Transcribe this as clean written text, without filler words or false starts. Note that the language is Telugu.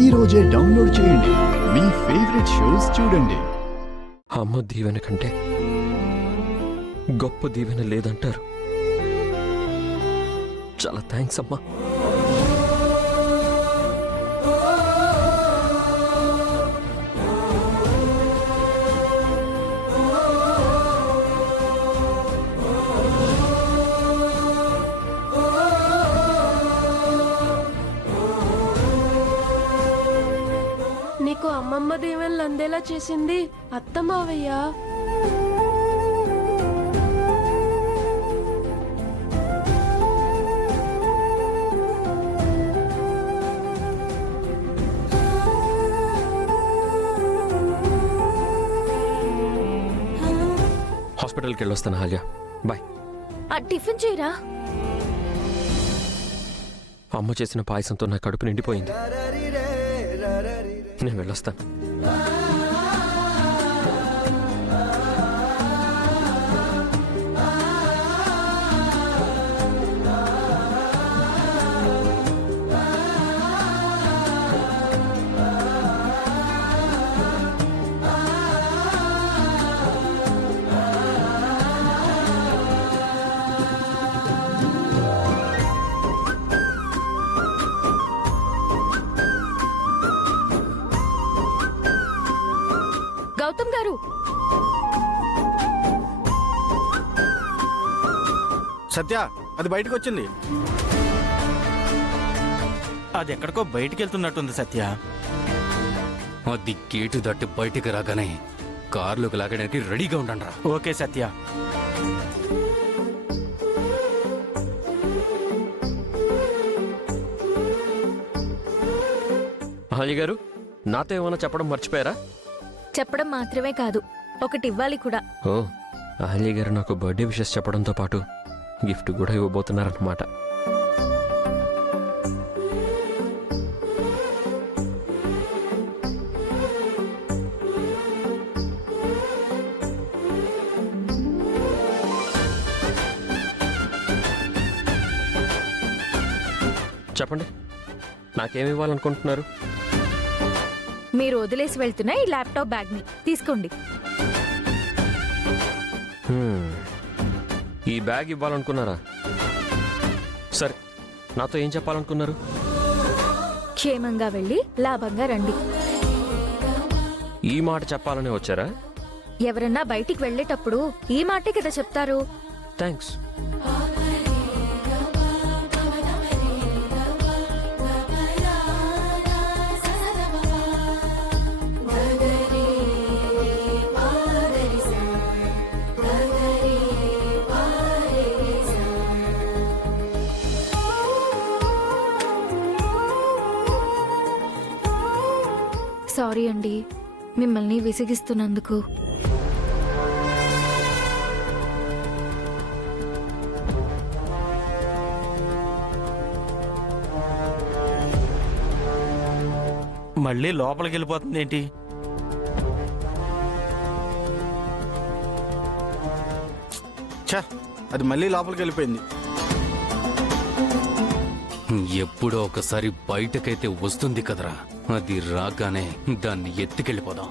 ఈ రోజే డౌన్లోడ్ చేయండి. మీ ఫేవరెట్ షోస్ చూడండి. అమ్మ దీవెన కంటే గొప్ప దీవెన లేదంటారు. చాలా థ్యాంక్స్ అమ్మా. నీకు అమ్మమ్మ దీవెనలు అందేలా చేసింది అత్త మావయ్య. హాస్పిటల్కి వెళ్ళొస్తాను హాల్యా. బాయ్. టిఫిన్ చేయరా? అమ్మ చేసిన పాయసంతో నా కడుపు నిండిపోయింది. నేను వెళ్ళొస్తాను. గౌతమ్ గారు, సత్య అది బయటకు వచ్చింది. అది ఎక్కడికో బయటికి వెళ్తున్నట్టుంది సత్య. అది గేటు దాటి బయటికి రాగానే కారులోకి లాగడానికి రెడీగా ఉండండి రా. ఓకే సత్య. హాల్య గారు, నాతో ఏమైనా చెప్పడం మర్చిపోయారా? చెప్పడం మాత్రమే కాదు, ఒకటి ఇవ్వాలి కూడా. ఓ, అహల్య గారు నాకు బర్త్డే విషెస్ చెప్పడంతో పాటు గిఫ్ట్ కూడా ఇవ్వబోతున్నారన్నమాట. చెప్పండి, నాకేమి ఇవ్వాలనుకుంటున్నారు? మీరు వదిలేసి వెళ్తున్న ఈ ల్యాప్టాప్ బ్యాగ్ని తీసుకోండి. ఈ బ్యాగ్ ఇవ్వాలనుకున్నారా? సరే, నాతో ఏం చెప్పాలనుకున్నారు? క్షేమంగా వెళ్ళి లాభంగా రండి. ఈ మాట చెప్పాలని వచ్చారా? ఎవరన్నా బయటికి వెళ్ళేటప్పుడు ఈ మాటే కదా చెప్తారు. థ్యాంక్స్. సారీ అండి, మిమ్మల్ని విసిగిస్తున్నందుకు. మళ్ళీ లోపలికి వెళ్ళిపోతుంది ఏంటి? ఛా, అది మళ్ళీ లోపలికి వెళ్ళిపోయింది. ఎప్పుడో ఒకసారి బయటకైతే వస్తుంది కదరా. అది రాగానే దాన్ని ఎత్తుకెళ్ళిపోదాం.